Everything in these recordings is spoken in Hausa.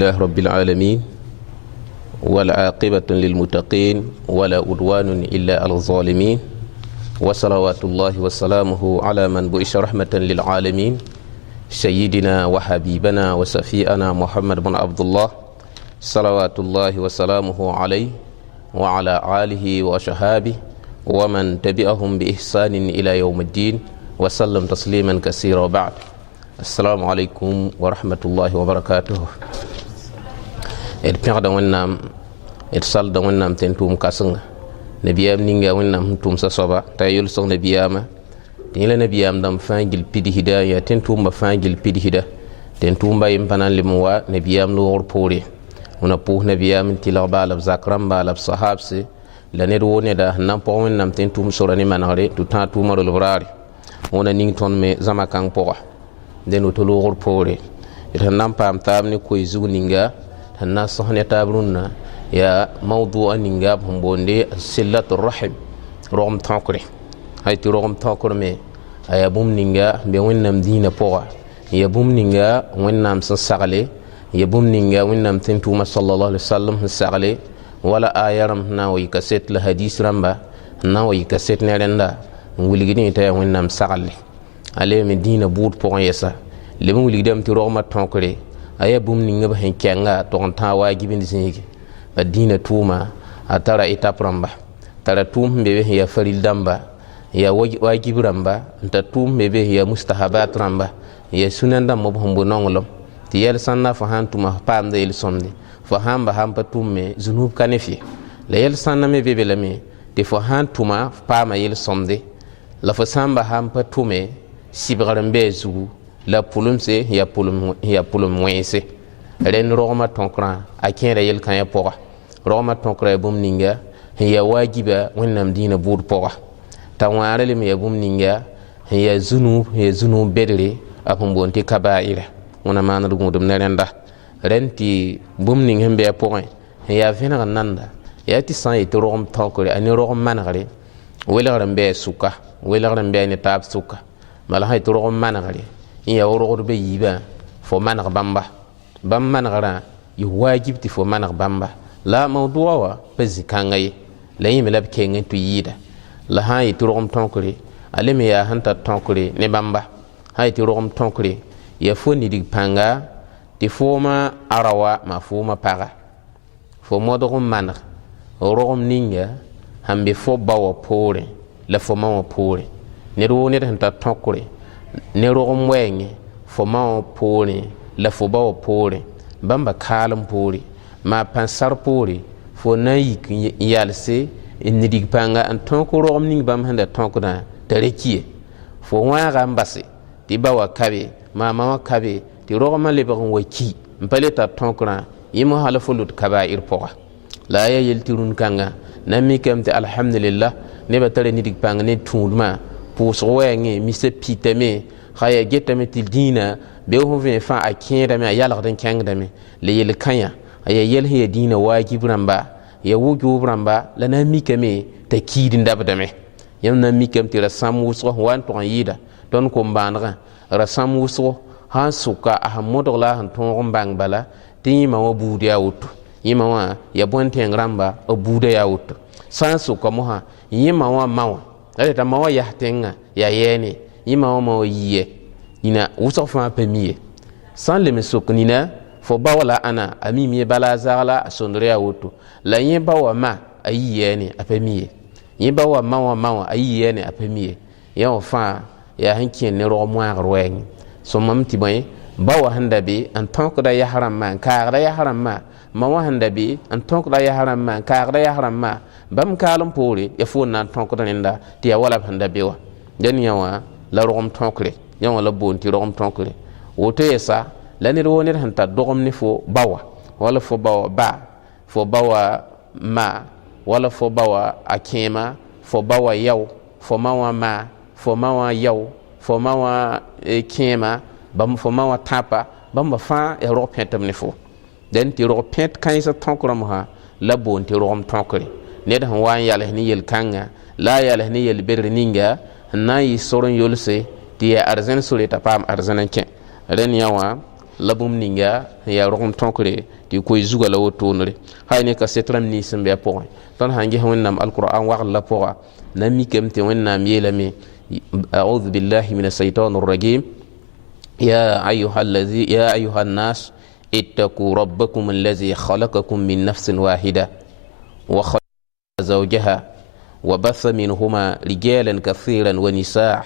لله رب العالمين والعاقبة للمتقين ولا عدوان إلا على الظالمين وصلوات الله وسلامه على من بعث رحمة للعالمين سيدنا وحبيبنا وسفيئنا محمد بن عبد الله صلوات الله وسلامه عليه وعلى آله وصحابه ومن تبعهم بإحسان إلى يوم الدين وسلم تسليما كثيرا. وبعد، السلام عليكم ورحمة الله وبركاته. Pẽgda wẽnnaam d salda wẽnnaam tɩ n tʋʋm kãsenga nabiyaam ninga wẽnnaam sẽn tʋʋmsa soaba t'a yʋlsg nabiyaamã tɩ yẽla nabiyaam dãmb fãa gill pidsda n yaa tɩ n tʋʋmba fãa gill pidsda tɩ n tʋʋmba yem pa na n lem n wa nabiyaam loogr poore. wẽna pʋʋs nabiyaam n tɩlg baala b zak rãmba la b sahaabse la ned woo neda sẽn na n pʋg wẽnnaam tɩ n tʋʋm sora ne manegre tɩ tã tʋʋma rolb raare. wẽna ning tõnd me zãma kãng pʋga dẽn woto loogr poore d sẽn na n paam taab ne koy zug ninga sẽn na n sõs ne taab rũnnã yaa mawdʋa ninga b sẽn boonde sillat rahim, rogem tõkre. hay tɩ rogem tõkrme a yaa bũmb ninga n be wẽnnaam dĩinã pʋga, n yaa bũmb ninga wẽnnaam sẽn sagle, n yaa bũmb ninga wẽnnaam tɩ n tʋʋma sallallahu alaihi wasallam sẽn sagle, wala aya rãmb sẽn na n wa yɩka set la hadis rãmba sẽn na n wa yɩka set ne rẽnda n wilgdẽ t'a yaa wẽnnaam sagle. a leeme dĩinã buud pʋgẽ yɛsa leb n wilgdame tɩ rogmã tõkre a yaa bũmb ninga b sẽn kɛnga tog n tã waagib n zĩige. a dĩinã tʋʋma a tara etap rãmba, tara tʋʋm sẽn be be sẽn yaa faril dãmba, n yaa waagib rãmba, n tar tʋʋm sẽn be be sẽn yaa mustahabat rãmba, n yaa sũnan dãmb b sẽn bo nonglem tɩ yɛl sãn na fo sãn tʋma f paamda yel-sõmde fo sãn ba sãn pa tʋm me zunub ka ne fɩ. la yɛl sãnna me be be lame tɩ fo sãn tʋma f paama yel-sõmde la fo sãn ba sãn pa tʋme sɩbgr n bɩ a zugu la pʋlemse sẽn yaa pʋlem wẽnse. rẽnd rogmã tõkrã a kẽeda yel-kãyã pʋga. rogmã tõkra yaa bũmb ninga sẽn yaa waagiba wẽnnaam dĩinã buud pʋga, t'a wãara lem yaa bũmb ninga sẽn yaa zunub bedre a sẽn boond tɩ kabaɩra. wẽna maaned gũudum ne rẽnda. rẽnd tɩ bũmb ning sẽn be a pʋgẽ sẽn yaa vẽneg n nanda yaa tɩ sã n yetɩ rogem tõkre a ne rogem manegre welgr n bɩ a sʋka, welgr n bɩ a ne taab sʋka, bala sã yetɩ rogem manegre n yaa rogdbã yiibã fo maneg bãmba. bãmb manegrã yɩ waagib tɩ fo maneg bãmba la mawdʋa wã pa zĩ-kãngã ye la yẽme la b keng n tɩ yɩɩda. la sã n yetɩ rogem tõkre a leme yaa sẽn tar tõkre ne bãmba. sã yetɩ rogem tõkre yaa fo nidg pãnga tɩ foomã ara wa maa foomã paga. fo modg n maneg rogem ninga sãn be fo ba wã poorẽ la fo ma wã poorẽ. ned woo ned sẽn tar tõkre ne rogem wɛɛngẽ fo ma wã poorẽ la fo ba wã poorẽ bãmba kaalem poore. maa pãn-sar poore fo na n yik n yalse n nidg pãnga n tõk rogem ning bãmb sẽn da tõkdã t'a rekie. fo wãaga n base tɩ ba wã kabe maa ma wã kabe tɩ rogmã lebg n wa ki n pa le tar tõkrã yẽ mosã la fo lut kabaɩr pʋga. la a yaa yel tɩ rũn-kãngã na n mikame tɩ alhamdulillah nebã tara nidg pãng ne tũudmã pʋʋsg wɛɛngẽ misa pitame ha yaa getame tɩ dĩinã be fõ vẽ fãa a kẽedame a yalgd n kẽngdame la yel-kãyã a yaa yɛl sẽn yaa dĩinã waagib rãmba yaa wʋg-yoob rãmba la na n mikame t'a kiid n dabdame. yãmb na n mikame tɩ ra sãm wʋsgo sẽn wa n tʋg n yɩɩda tõnd kom-bãanegã ra sãm wʋsgo sã n sʋka a sẽn modg la a sẽn tõog n bãng bala tɩ yẽmã wã buud yaa woto. yẽmã wã yaa bõn-tẽng rãmba b buudã yaa woto. sã n sʋka mosã yẽmã wã ma wã la reta ma wã yas tẽngã yaa yɛɛne, yẽmã wã ma wã yɩɛ nina wʋsg fãa pa mi ye. sã n lem n sok nina fo ba wã la ãna a mim ye bala a zagla a sõndr yaa woto la yẽ ba wã ma a yɩ yɛɛne a pa mi ye, yẽ ba wã ma wã a yɩ yɛɛne a pa mi ye. yã wã fãa yaa sẽn kẽer ne rogem wãagr wɛɛngẽ. sõmame tɩ bõe ba wã sẽn da be n tõkda yas rãmbã n kaagda yas rãmbã, ma wã sẽn da be n tõkda yas rãmbã n kaagda yas rãmbã, bãmb kaalem poore yaa fo n na n tõkd rẽnda tɩ yaa wala b sẽn da be wã. dẽn yã wã la rogem tõkre, yã wã la boond tɩ rogem tõkre. woto yɛsa la ned woo ned sẽn tar dogem ne fo ba wã wala fo ba wã ba, fo ba wã ma, wala fo ba wã a kẽema, fo ba wã yao, fo ma wã ma, fo ma wã yao, fo ma wã kẽema, fo ma wã tãpa, bãmba fãa yaa rog pẽtem ne fo. dẽn tɩ rog pẽt kãensã tõkrã mosã la boond tɩ rogem tõkre. ned sẽn wa n yals ne yel-kãngã la a yals ne yel-bedr ninga sẽn na n yɩ sor n yolse tɩ yaa arzẽn sore t'a paam arzẽn n kẽ. rẽnd yã wã la bũmb ninga ya rogem tõkre tɩ koy zuga la wotoonre hay ne ka setram ni sẽn bɩ a pʋgẽ tõnd sãn ges wẽnnaam alquran wagl la pʋga na n mikame tɩ wẽnnaam yeelame أعوذ بالله من الشيطان الرجيم يا أيها الناس اتقوا ربكم الذي خلقكم من نفس واحدة وخلق زوجها وبث منهما رجالا كثيرا ونساء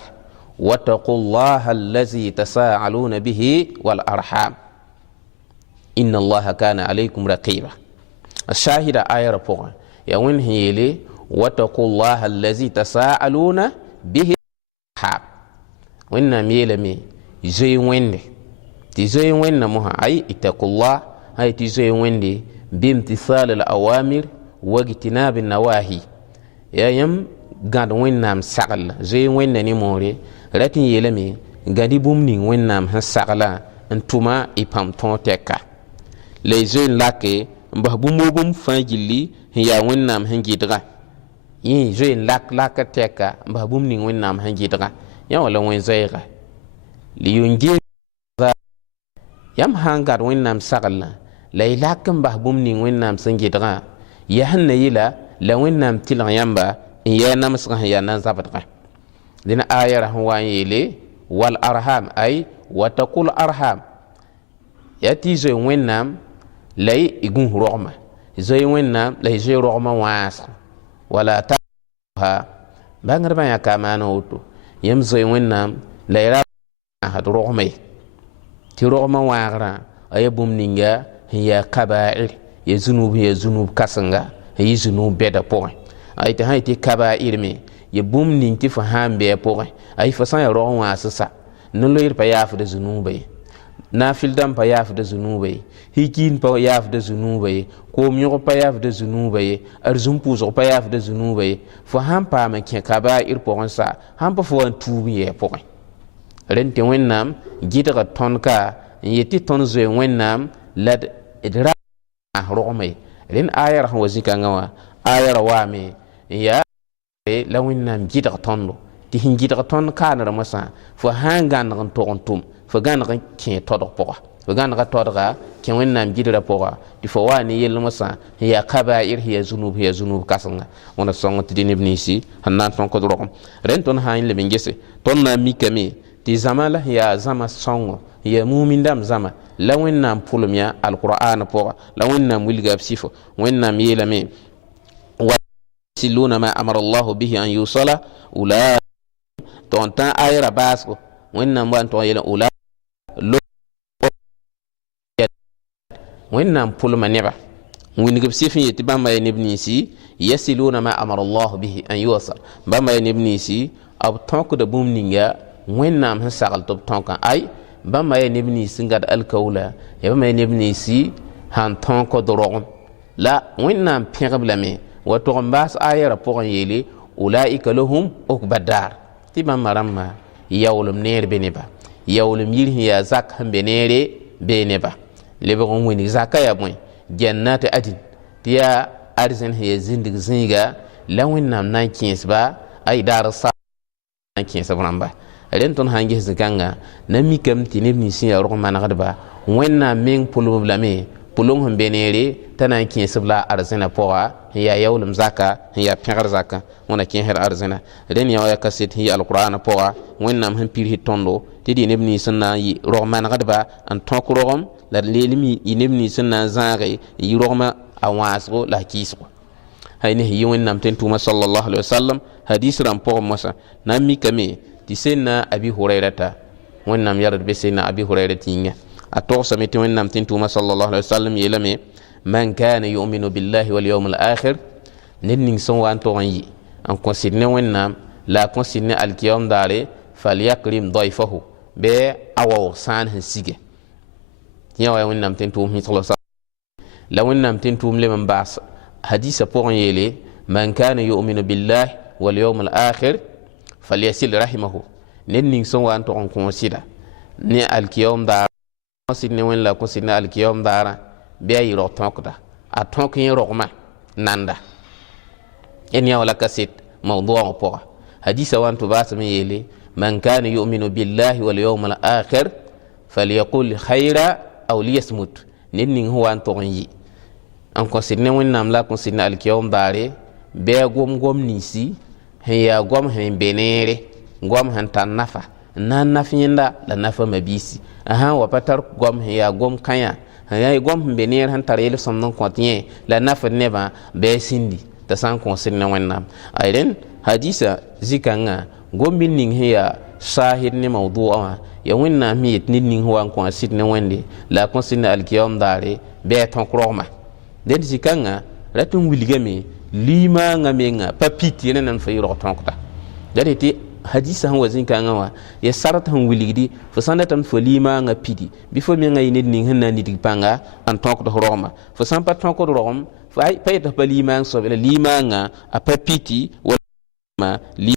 واتقوا الله الذي تساءلون به والأرحام إن الله كان عليكم رقيبا. الشاهد آية ربما يا وين هي واتقوا الله الذي تساءلون به والأرحام وين ميلمي زي وين تي زي وين نمها أي اتقوا الله هاي تي زي وين بامتثال الأوامر واجتناب النواهي يا يم قاد وين نام سقل زي وين نموري لكن يلمي قادي بومني وين نام هسقلا انتما إبام تونتكا لي زين لاكي mbah bũmb bũmb fãa gilli sẽn yaa wẽnnaam sẽn gɩdga yẽ zoeen lak tɛka mbah bũmb ning wẽnnaam sẽn gɩdga yã wala wẽn-zoɛɛga liyʋn-geem yãmb sã n gad wẽnnaam sagl la y lak n bas bũmb ning wẽnnaam sẽn gɩdgã yaa sẽn na yɩla la wẽnnaam tɩlg yãmba n yaa namsgã sẽn yaa nan-zabdgã dẽna aya ra sẽn wa n yeele wal arham ay watakul arham yaa tɩ y zoe wẽnnaam la y gũus rogma zoe wẽnnaam la y zoe rogmã wãasg wala taha bãngdbã yã ka maan woto yãmb zoe wẽnnaam la y ra wãasd rogma ye tɩ rogmã wãagrã a yaa bũmb ninga sẽn yaa kabaɩr ya zunub ya zunub kãsenga n yɩ zunub bɛda pʋgẽ a yetɩ sã yetɩ kabaɩr me ya bũmb ning tɩ fo sã n bɩ a pʋgẽ a yɩ fo sã n yaa rog n wãas sa no-loeer pa yaafda zunuubã ye naafɩl-dãmb pa yaafda zunuubã ye hikiin pa yaafda zunuubã ye koom-yõg pa yaafda zunuubã ye arzum pʋʋsg pa yaafda zunuubã ye fo sã n paam n kẽ kabaɩr pʋgẽ sa sãn pa fo wa n tuub n yɩ a pʋgẽ rẽnd tɩ wẽnnaam gɩdga tõnd ka n yet tɩ tõnd zoe wẽnnaam la d ra rogme ye rẽnd aya ra sẽn wa zĩ-kãngã wã aya ra waame n yaa la wẽnnaam gɩdg tõndo tɩ sẽn gɩdg tõnd kaanr mosã fo sã n gãneg n tog n tʋm fo gãneg n kẽ todg pʋga fo gãnega todga kẽ wẽnnaam gɩdrã pʋga tɩ fo wa ne yell mosã n yaa kabaɩr sẽn yaa zunub kãsenga wẽna sõng tɩ dɩ neb ninsi sẽn na n tõkd rogem rẽnd tõnd sã n leb n gese tõnd na n mikame tɩ zãma la sẽn yaa zãma sõngo n yaa mumin-dãmb zãma la wẽnnaam pʋlem yaa alqur'an pʋga la wẽnnaam wilga b sɩfo wẽnnaam yeelame ويصلون ما أمر الله به أن يوصل أولئك تونتا آيرا باسكو وإنما وانتو يلا أولئك وإنما بول ما نبا ونجيب سيفين يتبع ما ينبني سي يصلون ما أمر الله به أن يوصل بما ينبني سي أو تونك دبوم نيجا وإنما هنسال تب تونك أي بما ينبني سنجد الكولا بما ينبني سي هن تونك دروم لا وإنما بيرب لمي وتوغن باس آية رپوغن يلي أولئك لهم أكبر دار تبا مرمى يولم نير بنبا يولم يلهم يا زاك هم بنيري بنبا لبغن ويني زاكا يا بوين جنات أدن تيا أرزن هي زندق زنغا لوين نام نان كينس با أي دار الصار نان كينس برنبا لنتون هانجي زكانغا نمي كم تنبني سيا رغمان غدبا وين نام مين پلوم بلامي pulong hon benere tanan kin sibla arzina poa ya yawlum zaka ya pẽgr zaka wona kin her arzina ren ya kaset hi alquran poa wonnam han pirhi tondo tidi nebni sunna yi roman gadba an tonk rogom la lelimi inebni sunna zaare yi rogma awasgo la kisgo hayne yi wonnam ten tuma sallallahu alaihi wasallam hadith ram poa mosa nammi kame ti senna abi hurairata wonnam yarad be senna abi hurairata tinga أتوق سميت وإنم تنتوما صلى الله عليه وسلم يلمي من كان يؤمن بالله واليوم الآخر ننين سوى أن تغني أن كنسيدنا وإنم لا كنسيدنا الكيوم داري فليكرم ضيفه بي أو سان هنسيجي يا وإنم تنتوم صلى الله عليه وسلم لو إنم تنتوم لمن باس حديث بوغن يلي من كان يؤمن بالله واليوم الآخر فليسل رحمه ننين سوى أن تغني كنسيدا ني الكيوم داري sidne wen la ko sidna alkiyom dara be ay ro tonkda a tonkin rogma nanda en ya wala kasit mawdu'a po hadisa wan to basam yele man kana yu'minu billahi wal yawmil akhir falyaqul khayra aw liyasmut ned ning ho wan tog n yɩ n kõsd ne wẽnnaam la kõsd ne alkiyaoom daare bɩ a gom ninsi sẽn yaa gom sẽn be neere gom sẽn tar nafa n na n naf yẽnda la nafa mabiisi a sã n wa pa tar gom sẽn yaa gom kãyã sẽn yaa gom sẽn be neer sẽn tar yel-sõmd n kõt yẽ la nafd nebã bɩ a sĩndi t'a sã n kõsd ne wẽnnaam ay rẽn hadisa zĩ-kãngã gom-bil ning sẽn yaa saahid ne mawdʋ'a wã ya wẽnnaam sẽn yet ned ning sẽn wa n kõ a sɩd ne wẽnde la a kõsd ne alkiyaoom daare bɩ a tõk rogma dẽd zĩ-kãngã rat n wilgame limaangã mengã pa pit yẽ nan fa yɩrg tõkda la d tɩ hadisa sẽn wa zĩ-kãngã wã ya sart sẽn wilgdi fo sã n dat n fo limaangã pidi bɩ fo mengã yɩ ned ning sẽn na n nidg pãnga n tõkd rogma fo sã n pa tõkd rogem pa yetf pa limaang soab la limaangã a pa piti wala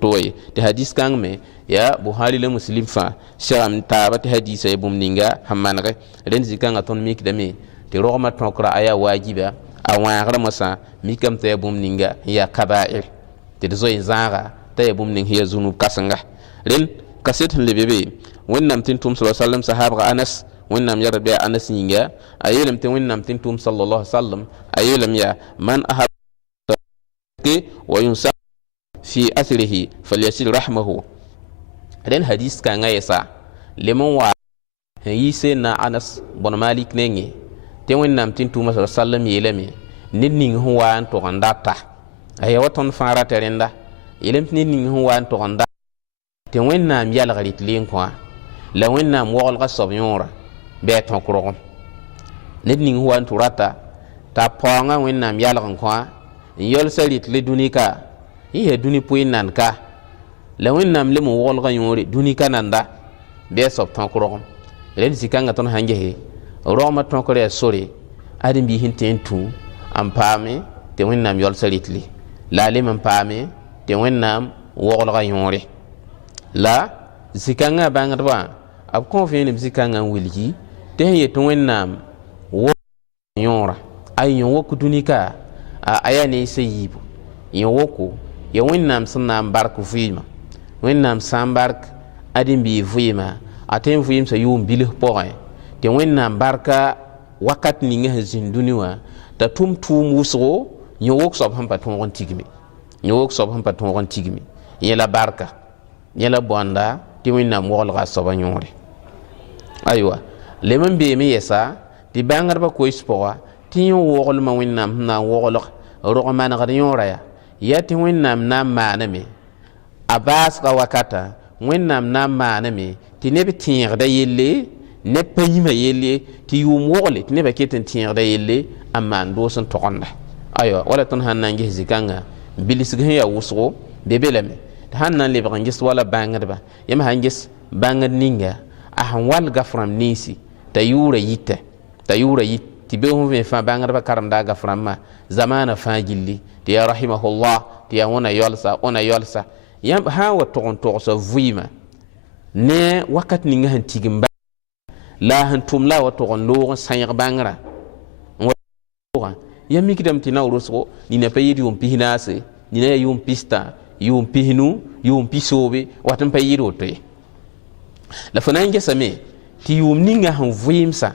toye tɩ hadis kãng me ya buhari la muslim fãa segam taaba tɩ hadisa ya bũmb ninga sẽn manege rẽnd zĩ-kãngã tõnd mikdame tɩ rogmã tõkra a yaa waajiba a wãagr mosã mikame t'a yaa bũmb ninga n yaa kaba'ir tɩ d zoe zãaga t'a yaa bũmb ning sẽn yaa zũnub kãsenga rẽnd kaset sẽn lebe be wẽnnaam tɩ n tʋʋm sa sallam sahabga anas wẽnnaam yãrd bɩ a anas yĩnga a yeelame tɩ wẽnnaam tɩ n tʋʋm sallallahu sallam a yeelame yaa man ahab wa yunsa fi athrihi falyasil rahmahu rẽnd hadis kãngã yɛsa lem n wa n yɩ seenna anas bõn malik nengẽ tɩ wẽnnaam tɩ n tʋʋma sa sallam yeelame ned ning sẽn wa n tog n data a ya wa tõnd fãa rata rẽnda yeelame tɩ ned ning sẽn wa n tog n data tɩ wẽnnaam yalg rɩt len kõ la wẽnnaam waoolga soab yõora bɩ a tõk rogem ned ning sẽn wa n tʋ rata t'a paoongã wẽnnaam yalg n kõ n yolsa rɩt le dũni ka yẽ yaa dũni pʋɩ nan ka la wẽnnaam lem n waoolga yõore dũni ka nanda bɩ a soab tõk rogem rẽd zĩ-kãngã tõnd sãn gese rogmã tõkr yaa sore ãdem-biis sẽn tẽ n tũ n paame tɩ wẽnnaam yolsa rɩtle la a lem n paame tɩ wẽnnaam waoolga yõore la zĩ-kãngã bãngdbã b kõ vẽenem zĩ-kãngã n wilgi tɩ sẽn yet wẽnnaam yõora a yõ wok dũni ka a yaa ne sã yiibu yõ woko ya wẽnnaam sẽn na n bark vɩɩmã wẽnnaam sã n bark ãdem-biig vɩɩmã a tõe n vɩɩmsã yʋʋm bilf pʋgẽ tɩ wẽnnaam barka wakat ninga sẽn zĩnd dũni wã t'a tʋm tʋʋm wʋsgo yõ wok soab sẽn pa tõog n tigme yõ wok soab sẽn pa tõog n tigme yẽ la barka yẽ la bõnda tɩ wẽnnaam waoolga a soabã yõore aywa lem n beeme yɛsa tɩ bãngdbã koees pʋga tɩ yõ woglmã wẽnnaam sẽn na n woglg rog manegd yõora yaa tɩ wẽnnaam na n maaneme a baasga wakata wẽnnaam na n maaneme tɩ neb tẽegda yelle neb pa yĩmã yelle tɩ yʋʋm wogle tɩ nebã ket n tẽegda yelle n maan doos n togenda aywa wala tõnd sãn na n ges zĩ-kãngã bilsg sẽn yaa wʋsgo be be lame tɩ sãn na n lebg n ges wala bãngdbã yãmb sãn ges bãngd ninga a sẽn wall gafrãmb ninsi t'a yʋʋra yita t'a yʋʋra yit tɩ be sẽn vẽ fãa bãngdbã karemda a gafrãmbã zamaana fãa gilli tɩ yaa rahimahullah tɩ yaa wẽna yolsa yãmb sã n wa tog n togsa vɩɩmã ne wakat ninga sẽn tigm bã la sẽn tʋm la a wa tog n loog n sãyg bãngrã n wa yãmb mikdame tɩ naorosgo nina pa yɩɩd yʋʋm pis naase nina yaa yʋʋm pistã yʋʋm pis nu yʋʋm pisoobe wat n pa yɩɩd woto ye la fo na n gesame tɩ yʋʋm ninga sẽn vɩɩmsa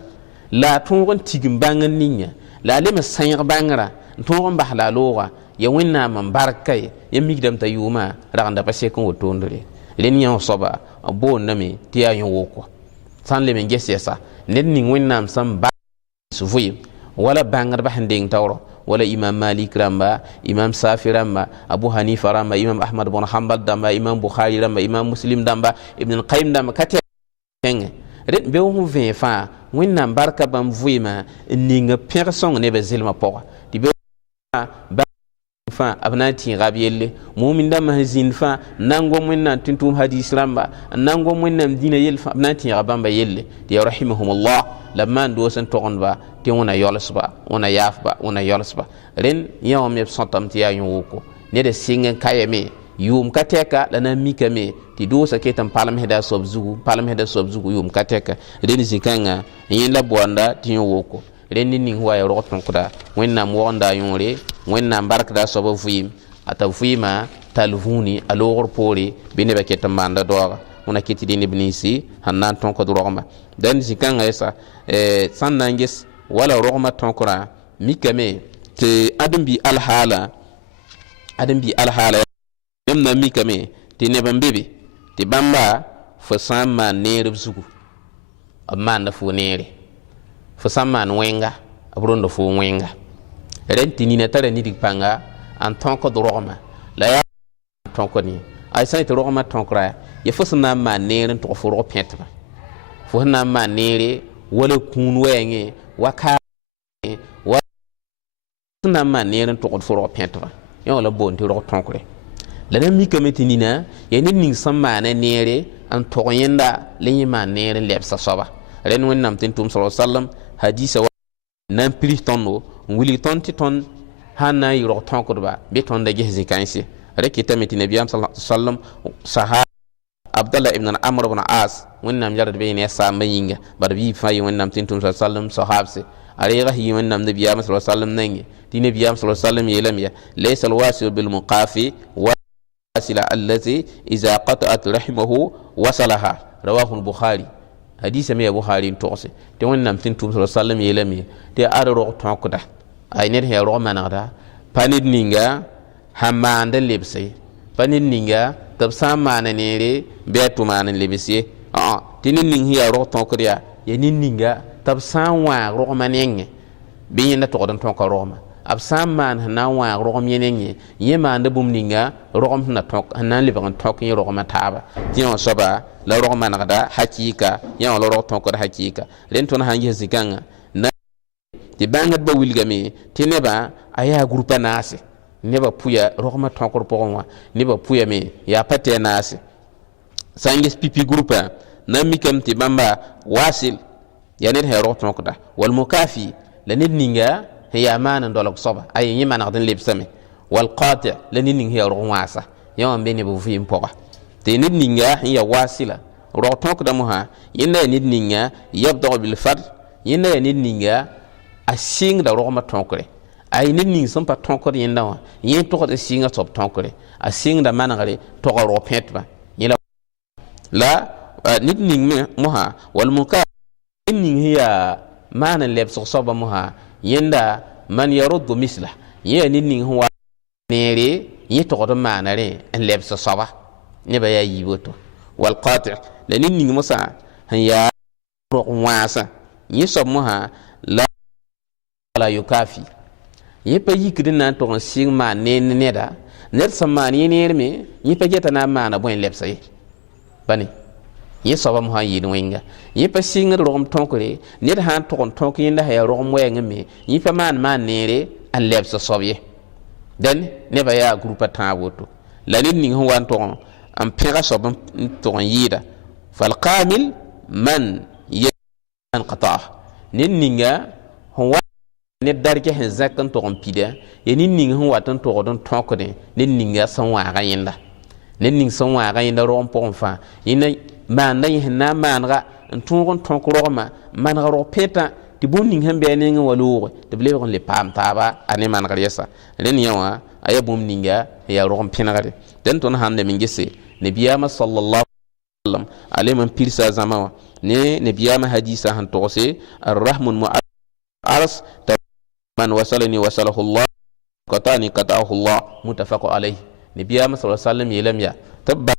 la a tõog n tigm bãngr ninga la a lem n sãyg bãngrã n tõog n basla a looga ya wẽnnaam n barka ye yãmb mikdame t'a yʋʋmã ragenda pa sek n wotondre rẽnd yã soaba b boondame tɩ yaa yõ woko sã n lem n ges yɛsa ned ning wẽnnaam sẽn bas vɩɩm wala bãngdbã sẽn deng taoorɔ wala imam malik rãmba imam safi rãmba abu hanifa rãmba imam ahmad bn hambal dãmba imam bukhari rãmba imam muslim dãmba ibn alqaim dãmba ka tẽngẽ rẽd be sẽn vẽ fãa wẽnnaam barka bãmb vɩɩmã n ninga pẽg sõng nebã zelmã pʋga tɩ be fãa b na n tẽega b yelle mumin dãmbã sẽn zĩnd fãa n na n gom wẽnnaam tɩ n tʋʋm hadis rãmba n na n gom wẽnnaam dĩnã yell fãa b na n tẽega bãmba yelle tɩ ya rahimahumullah la b maan doos n togendba tɩ wẽna yolsba wẽna yaafba wẽna yolsba rẽnd yã wã me b sõtame tɩ yaa yõ woko ned a sɩng n kayame yʋʋm ka tɛka la na n mikame tɩ doosa ket n palemsda a soab zugu yʋʋm ka tɛka rẽnd zĩ-kãngã n yẽ la boanda tɩ yõ woko rẽnd ning wa ya rog tõkda wẽnnaam wogenda a yõore wẽnnaam barkda a soab vɩɩm a t'a vɩɩmã tall vũuni a loogr poore bɩ nebã ket n maanda daooga on a kiti ni ibnisi hannan ton ko rogma dan zikanga yesa san nangis wala rogma ton kora mikame te adam bi alhala yamna mikame te ne bambebe te bamba fo samma neer zugu amma na fo neere fo samma wenga abrondo fo wenga renti ni na tare ni dipanga en tant que rogma la ya ton ko ni ay sai te rogma ton kra ya fo sanna ma neer to fo ro petba fo na ma neere wala kun wenge waka wa sanna ma neer to fo ro petba yo la bon te ro ton kre la na mi kameti nina ya ni ning samma na neere an to yenda le yima neer lebsa soba ren wonnam tin tum sallallahu alaihi wasallam hadisa nan pris tondo wuli ton ti ton hanna yiro ton ko ba be ton da gehzi kansi reki tamiti nabiyam sallallahu alaihi wasallam sahaba abdullah ibn amr ibn as wonnam jarad be ne sa mayinga bar bi fayi wonnam tin tum sallallahu alaihi wasallam sahabse ariga hi wonnam nabiyam sallallahu alaihi wasallam nangi ti nabiyam sallallahu alaihi wasallam yelam ya laysa alwasil bil muqafi wa wasila allati idha qata'at rahimahu wasalaha rawahu al-bukhari hadisa me bukhari toxe te wonnam tin tum sallallahu alaihi wasallam yelam ya te aro ton ko da ay net he ro manada panid ninga hamanda lebse panid ninga tab samana nere betu manan lebse tinin ning hiya ro ton ko ya ya nin ninga tab sanwa ro manenge bi na to don ton ko roma ab samman na wa ro menenge yema nda bum ninga ro na tok na leban tok yi ro ma taba tiyon soba la ro manada hakika ya ro ton ko hakika len ton hangi zikanga ti bangat ba wilgame ti neba aya grupa nasi neba puya rogma tonkor pogwa neba puya me ya pate nasi sangis pipi grupa namikam ti bamba wasil ya net he rog tonkoda wal mukafi la nit ninga he ya man ndolok soba ay yima na den lebsame wal qati la nit ninga he rog wasa yawan be ne bu fi impoga te nit ninga ya wasila rog tonkoda mo ha yinda nit ninga yabda bil fadl yinda nit ninga a sing da rogma tonkre ay nit ning som pa tonkre yenda wa yin to ko singa sop tonkre a sing da managare to ko ro petba yila la nit ning me moha wal muka ning hiya mana leb so soba moha yenda man yaruddu misla ye nit ning huwa nere yi to ko manare en leb so soba ne ba ya yiboto wal qati' la nit ning musa ya ro wasa yi sob moha la la yukafi yepa yikrin nan to sing ma ne neda net samani ne me yepa geta na mana boy lepsay bani ye soba mo ha yini wenga yepa sing rom tonkore net han to tonk yinda ha rom wenga me yepa man nere an lepsa sobye den ne ba ya grupa ta woto la nit ning ho wan to am pera soba to yida fal kamil man yan qata nit ninga ho ne darke hen zakan to on pida ye nin ning hu watan to don tonkode nin ninga san wa ga yinda nin ning san wa ga yinda ron pon fa ina ma nay na man ga tongon tonkoro ma man ga ro peta ti bon ning hambe ne nga walu de ble on le pam taba ane man ga yesa len yawa aya bum ninga ya ro pina ga den ton hande min gese ne biyama sallallahu alaihi wasallam alayman pirsa zamawa ne biyama hadisa han to se arrahmun mu'aras man wasalani wasalahu Allah qatani qatahu Allah muttafaq alayhi nabiyama sallallahu alaihi wasallam yelam ya tabba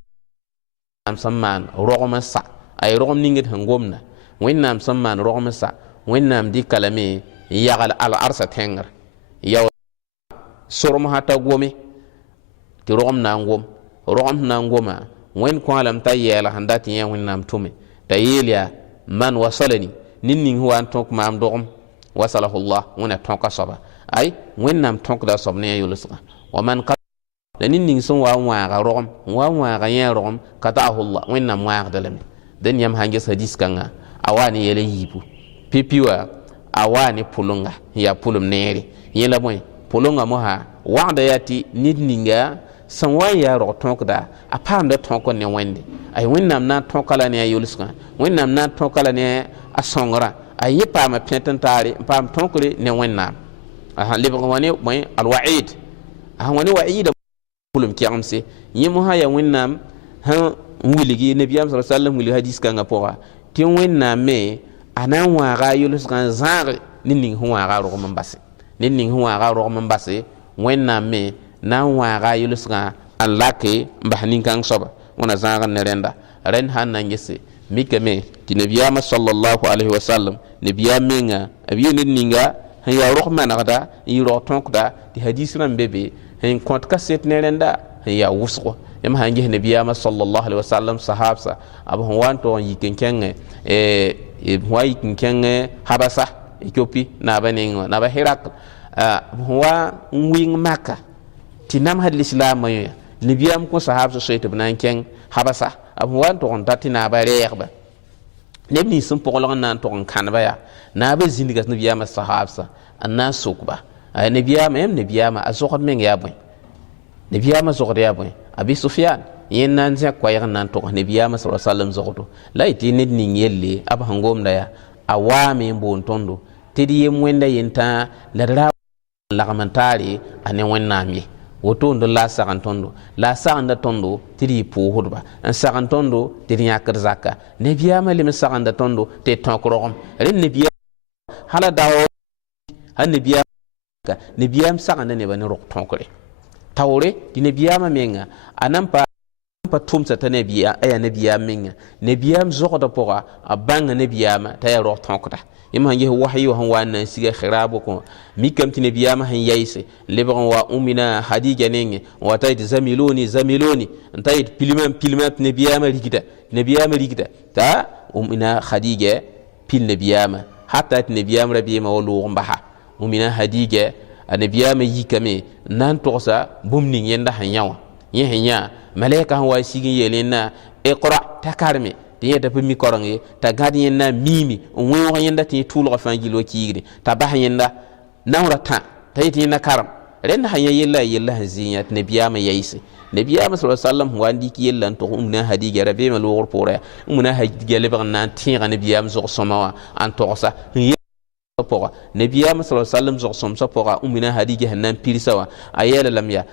am samman rogma sa ay rogm ningit hangomna wennam samman rogma sa wennam di kalame yagal al arsa tengar yaw sorom hata gome ti rogm na ngoma wen ko alam tayela handati yen wennam tume tayeliya man wasalani ninning huwa antok mam dogm wasalahu Allah wana tonka soba ay wennam tonk da sobne yulusqa wa man qad lanin ning son wa ga rom wa ga yen rom qata'ahu Allah wennam wa ga dalame den yam hange hadis kanga awani yele yibu pipiwa awani pulunga ya pulum nere yela moy pulunga moha wa'da yati nidninga san wa ya ro tonk da apam da tonko ne wende ay wennam na tonkala ne yulusqa wennam na tonkala ne asongra ay pama pentantari pam tonkure ne wenna aha lebe woni moy alwa'id aha woni wa'id pulum kiyamse yimo ha ya wennam ha wiligi nabiyam sallallahu alaihi wasallam wili hadis kanga pora ti wenna me anan wa ga yulus kan zar nin huwa ga ro man basse nin huwa ga ro man basse wenna me nan wa ga yulus kan allake mbahnin kan soba wana zar ne renda ren han nan yese mikame ti nabiyam sallallahu alaihi wasallam nabiyam menga abiye ninga ya ro man nagda yi ro tonkda ti hadis ran bebe hen kont kaset ne renda ya wusqo yam hangi nabiyam sallallahu alaihi wasallam sahabsa abu wan to yiken kenge wa yiken kenge habasa Ethiopie na baningo na ba Herak wa wing Makka tinam had l'islam ya nabiyam ko sahabsa soyte banan keng habasa abu wan to on tatina ba reerba nebni sun pogolon nan to on kanba ya na ba zindigas nabiyam sahabsa anna sukba nabiyam nabiyam azokot men ya boy nabiyam zokot ya boy abi sufyan yen nan ja kwayar nan to nabiyam sallallahu alaihi wasallam zokoto la iti ned ning yelle ab hangom da ya awame bon tondo tedi yem wenda yenta la ra la kamantari ane wennami woto ndo la sagan tondo la sagan da tondo tedi po hudba an sagan tondo tedi yakar zakka nabiyam lim sagan da tondo te tonkrom ren nabiyam hala dawo han nabiyam sagan da ne bani rok tonkore tawre di nabiyam menga anan pa tumsa ta nabiya aya nabiyam menga nabiyam zogoda poga abanga nabiyam ta ya ro tonkota yima hangi wahyu han wana siga khirabu ko mikam ti nabiyam han yaise lebon wa umina hadija nenge wa tayt zamiluni tayt pilmat nabiyam rigida ta umina khadija pil nabiyam hatta nabiyam rabiyama walu mbaha umina hadija nabiyam yikame nan tosa bumni yenda han yawa yehnya malaika han wa sigin yelena iqra takarme tiye da mi korange ta gadi yenda mimi on wo yenda ti tulga fangilo kiigri ta bah yenda nawra ta tayti na karam ren ha yella haziyat nabiyama yaisi nabiyama sallallahu alaihi wasallam wandi ki yella to umna hadija rabbi ma lugor pore umna hadija le bagna tiga nabiyama zo somawa an tosa pora nabiyama sallallahu alaihi wasallam zo somsa pora umna hadija hanan pirsawa ayela lamya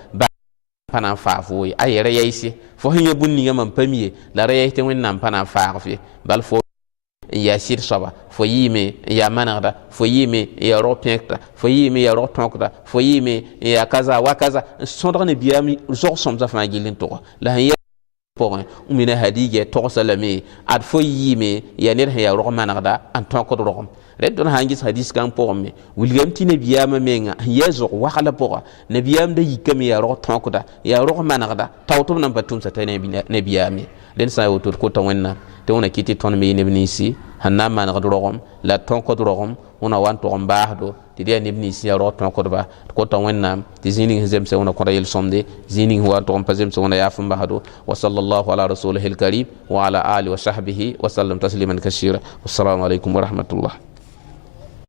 panan faafo ay reyaisi fo hiya bunni ngam pamiye la reyaite wen nam panan faafi bal fo ya sir soba fo yime ya manada fo yime ya ropekta fo yime ya rotonkta fo yime ya kaza wa kaza sondane biyami zo somza fa gilin to la hiya pour umina hadije to salame ad fo yime ya ner ya ro manada an tonko ro red don hangis hadis kan pour me wilgam ti nabiyama menga yezo wakala pour nabiyam de yikam ya ro tonkoda ya ro manada tawtum nam batum sa tane nabiyami den sa wotur ko to wenna te wona kiti ton me nebni si hanna manada ro la tonko ro wona wan to mbahdo ti de nebni si ya ro tonko ba ko to wenna ti zini hizem se wona ko rayel somde zini wa to pazem se wona ya famba hado wa sallallahu ala rasulihil karim wa ala ali wa sahbihi wa sallam tasliman kaseera wassalamu alaikum wa rahmatullah.